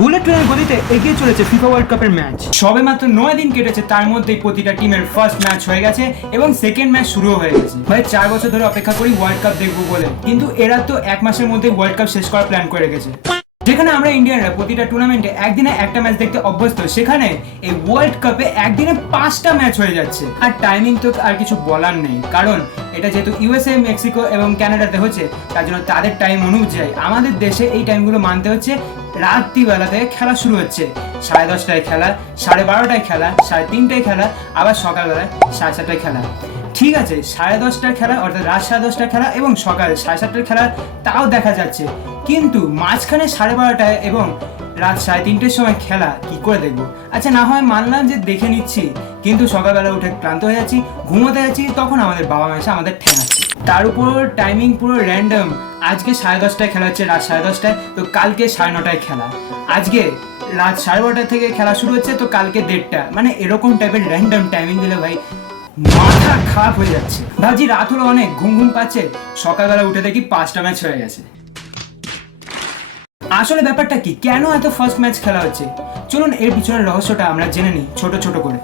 Bullet ট্রেনের গতিতে এগিয়ে চলেছে ফিফা ওয়ার্ল্ড কাপের ম্যাচ। সবে মাত্র 9 দিন কেটেছে, তার মধ্যেই প্রতিটা টিমের ফার্স্ট ম্যাচ হয়ে গেছে এবং সেকেন্ড ম্যাচ শুরু হয়ে গেছে। ভাই 4 বছর ধরে অপেক্ষা করি ওয়ার্ল্ড কাপ দেখবো বলে, কিন্তু এরা তো 1 মাসের মধ্যে ওয়ার্ল্ড কাপ শেষ করার প্ল্যান করে রেখেছে। যেখানে আমরা ইন্ডিয়ানরা প্রতিটা টুর্নামেন্টে একদিনে একটা ম্যাচ দেখতে অভ্যস্ত, সেখানে এই ওয়ার্ল্ড কাপে একদিনে 5টা ম্যাচ হয়ে যাচ্ছে। আর টাইমিং তো আর কিছু বলার নেই, কারণ এটা যেহেতু ইউএসএ, মেক্সিকো এবং কানাডাতে হচ্ছে, তার জন্য তাদের টাইম অনুযায়ী আমাদের দেশে এই টাইমগুলো মানতে হচ্ছে। রাত্রিবেলা থেকে খেলা শুরু হচ্ছে, 10:30টায় খেলা, 12:30টায় খেলা, 3:30টায় খেলা, আবার সকালবেলায় 7:30টায় খেলা। ঠিক আছে, 10:30টার খেলা অর্থাৎ রাত 10:30টার খেলা এবং সকাল 7:30টার খেলা তাও দেখা যাচ্ছে, কিন্তু মাঝখানে 12:30টায় এবং রাত 3:30টার সময় খেলা কি করে দেখবো? আচ্ছা, না হয় মানলাম যে দেখে নিচ্ছি, কিন্তু সকালবেলা উঠে ক্লান্ত হয়ে যাচ্ছি, ঘুমোতে যাচ্ছি, তখন আমাদের বাবা মা এসে আমাদের ঠেঙাচ্ছে। তার উপর টাইমিং পুরো র্যান্ডম। আজকে 10:30টায় খেলা হচ্ছে, রাত 10:30টায়, তো কালকে 9:30টায় খেলা। আজকে রাত 12:30 থেকে খেলা শুরু হচ্ছে, তো কালকে 1:30টা। মানে এরকম টাইপের র্যান্ডম টাইমিং দিলে ভাই মাথা খারাপ হয়ে যাচ্ছে। ভাবছি রাত হলো অনেক, ঘুম পাচ্ছে, সকালবেলা উঠে দেখি 5টা ম্যাচ হয়ে গেছে। আসলে ব্যাপারটা কি, কেন এত ফার্স্ট ম্যাচ খেলা হচ্ছে? চলুন এর পিছনের রহস্যটা আমরা জেনে নিই ছোট ছোট করে।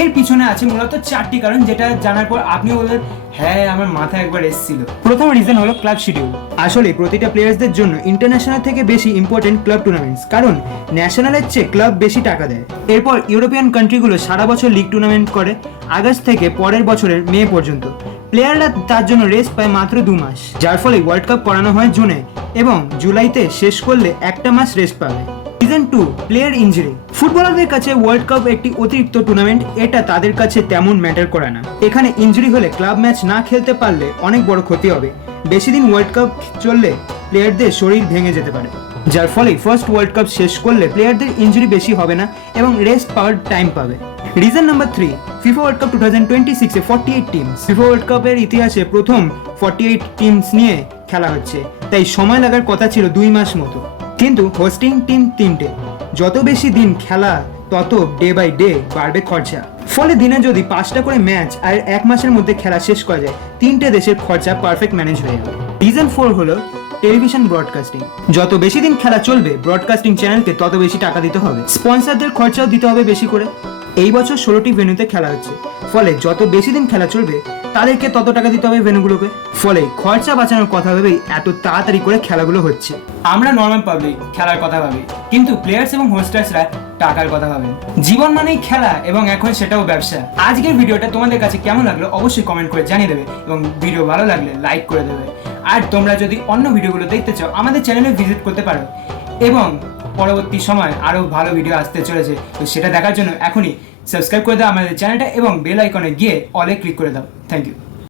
এর পিছনে আছে মূলত 4টি কারণ, যেটা জানার পর আপনি বলবেন হ্যাঁ আমার মাথায় একবার এসেছিল। প্রথম রিজন হলো ক্লাব শিডিউল। আসলে প্রতিটা প্লেয়ার্সদের জন্য ইন্টারন্যাশনাল থেকে বেশি ইম্পর্টেন্ট ক্লাব টুর্নামেন্টস, কারণ ন্যাশনালের চেয়ে ক্লাব বেশি টাকা দেয়। এরপর ইউরোপিয়ান কান্ট্রিগুলো সারা বছর লিগ টুর্নামেন্ট করে, আগস্ট থেকে পরের বছরের মে পর্যন্ত। প্লেয়াররা তার জন্য রেস্ট পায় মাত্র 2 মাস, যার ফলে ওয়ার্ল্ড কাপ করানো হয় জুনে এবং জুলাইতে শেষ করলে 1টা মাস রেস্ট পাবে। Season 2, player injury. ফুটবলারদের কাছে ওয়ার্ল্ড কাপ একটি অতিরিক্ত টুর্নামেন্ট, এটা তাদের কাছে তেমন ম্যাটার করে না। এখানে ইনজুরি হলে ক্লাব ম্যাচ না খেলতে পারলে অনেক বড় ক্ষতি হবে। বেশি দিন ওয়ার্ল্ড কাপ চললে প্লেয়ারদের শরীর ভেঙে যেতে পারে, যার ফলে ফার্স্ট ওয়ার্ল্ড কাপ শেষ করলে প্লেয়ারদের ইনজুরি বেশি হবে না এবং রেস্ট পাওয়ার টাইম পাবে। Reason number 3, FIFA World Cup 2026-এ 48 টিমস। ফিফা ওয়ার্ল্ড কাপের ইতিহাসে প্রথম 48 টিমস নিয়ে খেলা হচ্ছে, তাই সময় লাগার কথা ছিল 2 মাস মতো, কিন্তু হোস্টিং টিম 3টে। যত বেশি দিন খেলা তত ডে বাই ডে বাড়বে খরচা। ফলে দিনে যদি 5টা করে ম্যাচ আর 1 মাসের মধ্যে খেলা শেষ করা যায়, 3টে দেশের খরচা পারফেক্ট ম্যানেজ হয়ে যাবে। রিজন 4 হলো টেলিভিশন ব্রডকাস্টিং। যত বেশি দিন খেলা চলবে, ব্রডকাস্টিং চ্যানেলকে তত বেশি টাকা দিতে হবে, স্পন্সরদের খরচাও দিতে হবে বেশি করে। এই বছর 16টি ভেন্যুতে খেলা হচ্ছে, ফলে যত বেশি দিন খেলা চলবে তাদেরকে তত টাকা দিতে হবে ভেন্যুগুলোকে। ফলে খরচা বাঁচানোর কথা ভেবেই এত তাড়াতাড়ি করে খেলাগুলো হচ্ছে। আমরা নর্মাল পাবলিক খেলার কথা ভাবি, কিন্তু প্লেয়ার্স এবং হোস্টার্সরা টাকার কথা ভাবেন। জীবন মানেই খেলা এবং এখন সেটাও ব্যবসা। আজকের ভিডিওটা তোমাদের কাছে কেমন লাগলো অবশ্যই কমেন্ট করে জানিয়ে দেবে এবং ভিডিও ভালো লাগলে লাইক করে দেবে। আর তোমরা যদি অন্য ভিডিওগুলো দেখতে চাও আমাদের চ্যানেলে ভিজিট করতে পারো এবং পরবর্তী সময় আরও ভালো ভিডিও আসতে চলেছে, তো সেটা দেখার জন্য এখনই সাবস্ক্রাইব করে দাও আমাদের চ্যানেলটা এবং বেল আইকনে গিয়ে অলে ক্লিক করে দাও। Thank you.